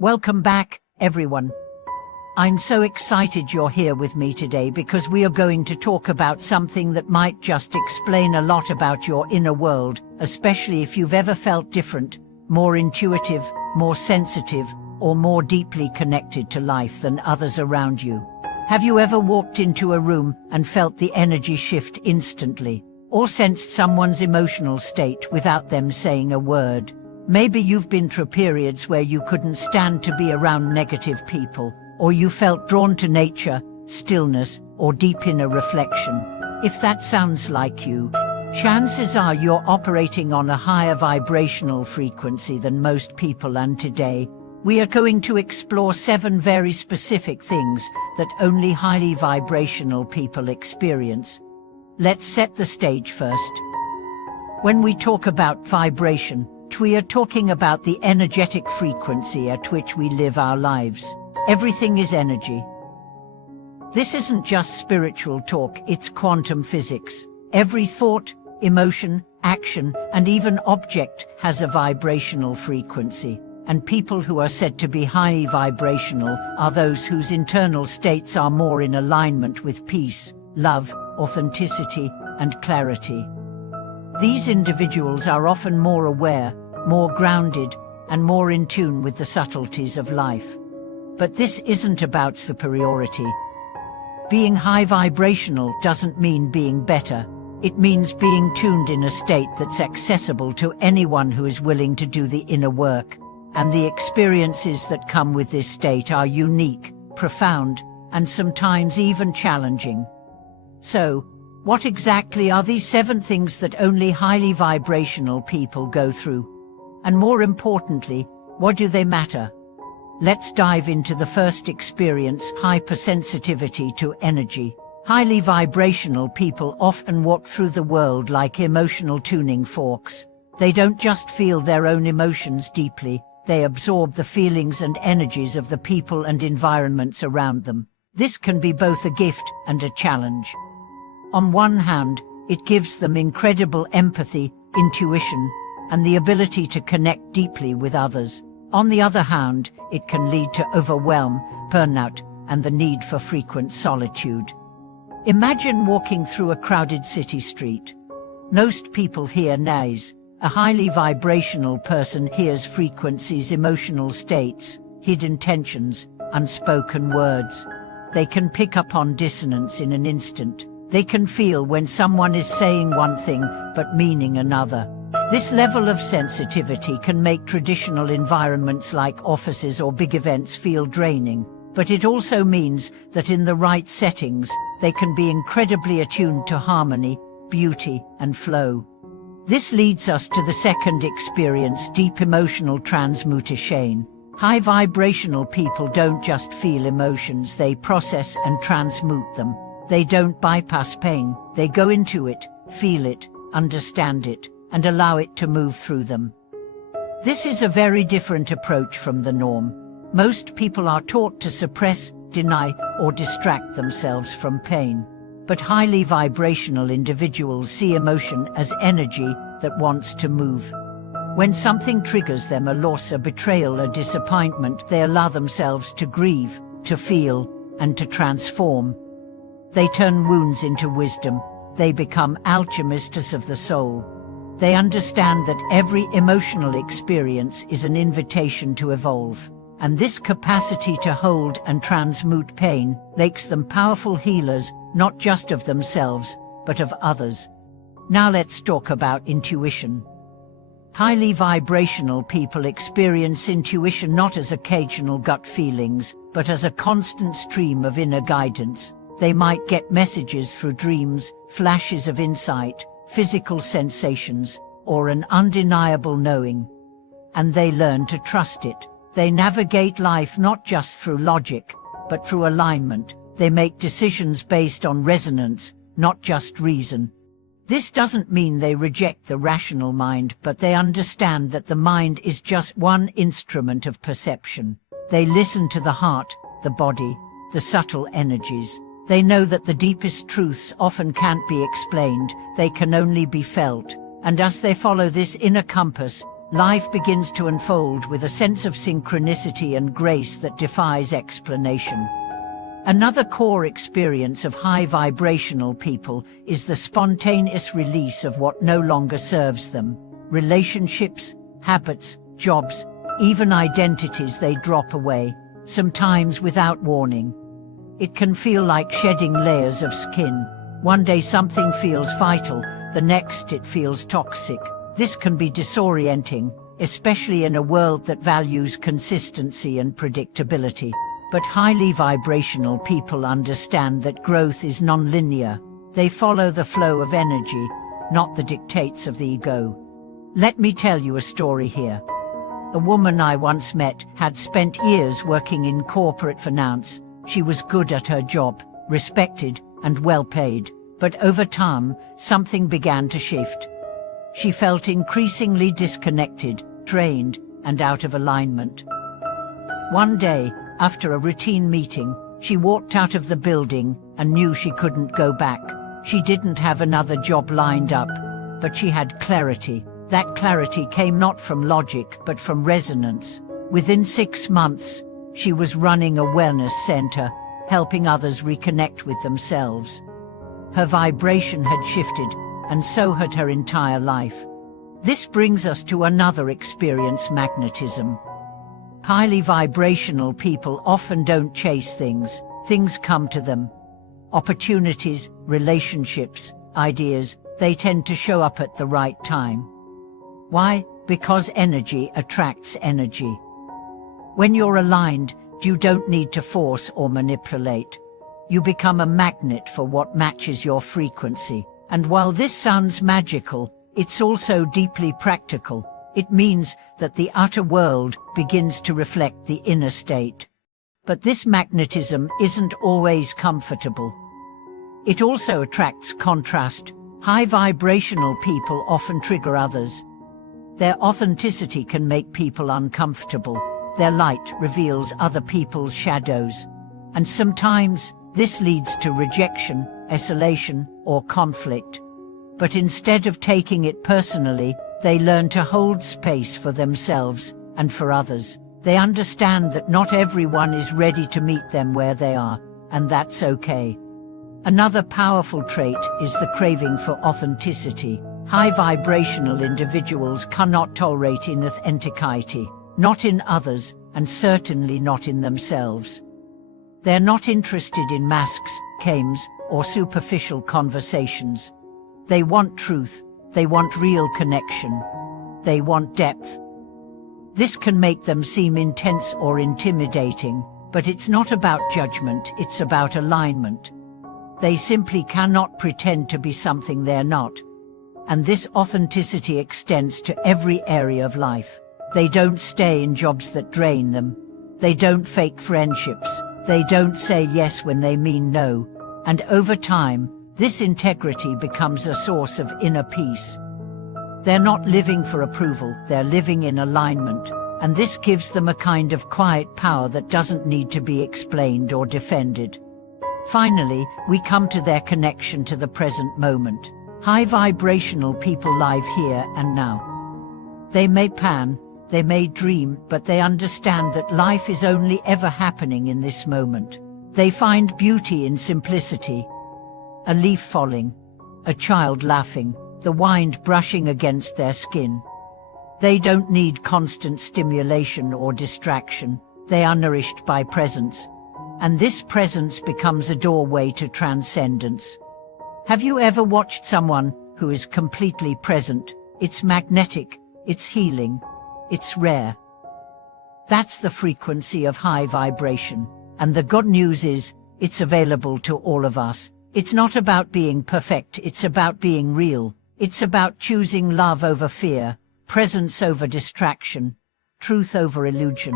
Welcome back, everyone. I'm so excited you're here with me today because we are going to talk about something that might just explain a lot about your inner world, especially if you've ever felt different, more intuitive, more sensitive, or more deeply connected to life than others around you. Have you ever walked into a room and felt the energy shift instantly, or sensed someone's emotional state without them saying a word? Maybe you've been through periods where you couldn't stand to be around negative people, or you felt drawn to nature, stillness, or deep inner reflection. If that sounds like you, chances are you're operating on a higher vibrational frequency than most people, and today, we are going to explore 7 very specific things that only highly vibrational people experience. Let's set the stage first. When we talk about vibration, we are talking about the energetic frequency at which we live our lives. Everything is energy. This isn't just spiritual talk, it's quantum physics. Every thought, emotion, action, and even object has a vibrational frequency. And people who are said to be highly vibrational are those whose internal states are more in alignment with peace, love, authenticity, and clarity. These individuals are often more aware, more grounded, and more in tune with the subtleties of life. But this isn't about superiority. Being high vibrational doesn't mean being better. It means being tuned in a state that's accessible to anyone who is willing to do the inner work. And the experiences that come with this state are unique, profound, and sometimes even challenging. So, what exactly are these 7 things that only highly vibrational people go through? And more importantly, what do they matter? Let's dive into the first experience: hypersensitivity to energy. Highly vibrational people often walk through the world like emotional tuning forks. They don't just feel their own emotions deeply, they absorb the feelings and energies of the people and environments around them. This can be both a gift and a challenge. On one hand, it gives them incredible empathy, intuition, and the ability to connect deeply with others. On the other hand, it can lead to overwhelm, burnout, and the need for frequent solitude. Imagine walking through a crowded city street. Most people hear noise. A highly vibrational person hears frequencies, emotional states, hidden tensions, unspoken words. They can pick up on dissonance in an instant. They can feel when someone is saying one thing but meaning another. This level of sensitivity can make traditional environments like offices or big events feel draining, but it also means that in the right settings, they can be incredibly attuned to harmony, beauty, and flow. This leads us to the second experience: deep emotional transmutation. High vibrational people don't just feel emotions, they process and transmute them. They don't bypass pain, they go into it, feel it, understand it, and allow it to move through them. This is a very different approach from the norm. Most people are taught to suppress, deny, or distract themselves from pain. But highly vibrational individuals see emotion as energy that wants to move. When something triggers them, a loss, a betrayal, a disappointment, they allow themselves to grieve, to feel, and to transform. They turn wounds into wisdom. They become alchemists of the soul. They understand that every emotional experience is an invitation to evolve. And this capacity to hold and transmute pain makes them powerful healers, not just of themselves, but of others. Now let's talk about intuition. Highly vibrational people experience intuition not as occasional gut feelings, but as a constant stream of inner guidance. They might get messages through dreams, flashes of insight, physical sensations, or an undeniable knowing. And they learn to trust it. They navigate life not just through logic, but through alignment. They make decisions based on resonance, not just reason. This doesn't mean they reject the rational mind, but they understand that the mind is just one instrument of perception. They listen to the heart, the body, the subtle energies. They know that the deepest truths often can't be explained, they can only be felt. And as they follow this inner compass, life begins to unfold with a sense of synchronicity and grace that defies explanation. Another core experience of high vibrational people is the spontaneous release of what no longer serves them. Relationships, habits, jobs, even identities, they drop away, sometimes without warning. It can feel like shedding layers of skin. One day something feels vital, the next it feels toxic. This can be disorienting, especially in a world that values consistency and predictability. But highly vibrational people understand that growth is non-linear. They follow the flow of energy, not the dictates of the ego. Let me tell you a story here. A woman I once met had spent years working in corporate finance. She was good at her job, respected, and well paid. But over time, something began to shift. She felt increasingly disconnected, drained, and out of alignment. One day, after a routine meeting, she walked out of the building and knew she couldn't go back. She didn't have another job lined up, but she had clarity. That clarity came not from logic but from resonance. Within 6 months, she was running a wellness center, helping others reconnect with themselves. Her vibration had shifted, and so had her entire life. This brings us to another experience: magnetism. Highly vibrational people often don't chase things. Things come to them. Opportunities, relationships, ideas, they tend to show up at the right time. Why? Because energy attracts energy. When you're aligned, you don't need to force or manipulate. You become a magnet for what matches your frequency. And while this sounds magical, it's also deeply practical. It means that the outer world begins to reflect the inner state. But this magnetism isn't always comfortable. It also attracts contrast. High vibrational people often trigger others. Their authenticity can make people uncomfortable. Their light reveals other people's shadows. And sometimes this leads to rejection, isolation, or conflict. But instead of taking it personally, they learn to hold space for themselves and for others. They understand that not everyone is ready to meet them where they are, and that's okay. Another powerful trait is the craving for authenticity. High vibrational individuals cannot tolerate inauthenticity, not in others, and certainly not in themselves. They're not interested in masks, games, or superficial conversations. They want truth. They want real connection. They want depth. This can make them seem intense or intimidating, but it's not about judgment, it's about alignment. They simply cannot pretend to be something they're not. And this authenticity extends to every area of life. They don't stay in jobs that drain them. They don't fake friendships. They don't say yes when they mean no. And over time, this integrity becomes a source of inner peace. They're not living for approval, they're living in alignment. And this gives them a kind of quiet power that doesn't need to be explained or defended. Finally, we come to their connection to the present moment. High vibrational people live here and now. They may plan, they may dream, but they understand that life is only ever happening in this moment. They find beauty in simplicity. A leaf falling, a child laughing, the wind brushing against their skin. They don't need constant stimulation or distraction. They are nourished by presence. And this presence becomes a doorway to transcendence. Have you ever watched someone who is completely present? It's magnetic, it's healing, it's rare. That's the frequency of high vibration. And the good news is, it's available to all of us. It's not about being perfect, it's about being real. It's about choosing love over fear, presence over distraction, truth over illusion.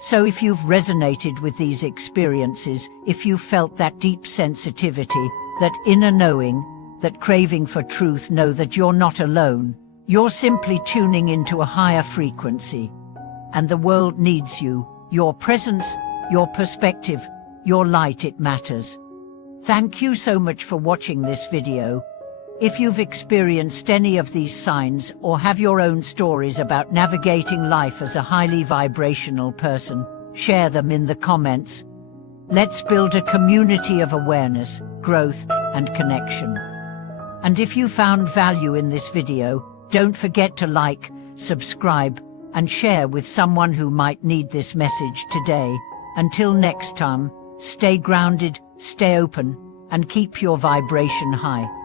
So if you've resonated with these experiences, if you felt that deep sensitivity, that inner knowing, that craving for truth, know that you're not alone. You're simply tuning into a higher frequency. And the world needs you, your presence, your perspective, your light. It matters. Thank you so much for watching this video. If you've experienced any of these signs or have your own stories about navigating life as a highly vibrational person, share them in the comments. Let's build a community of awareness, growth, and connection. And if you found value in this video, don't forget to like, subscribe, and share with someone who might need this message today. Until next time, stay grounded, stay open, and keep your vibration high.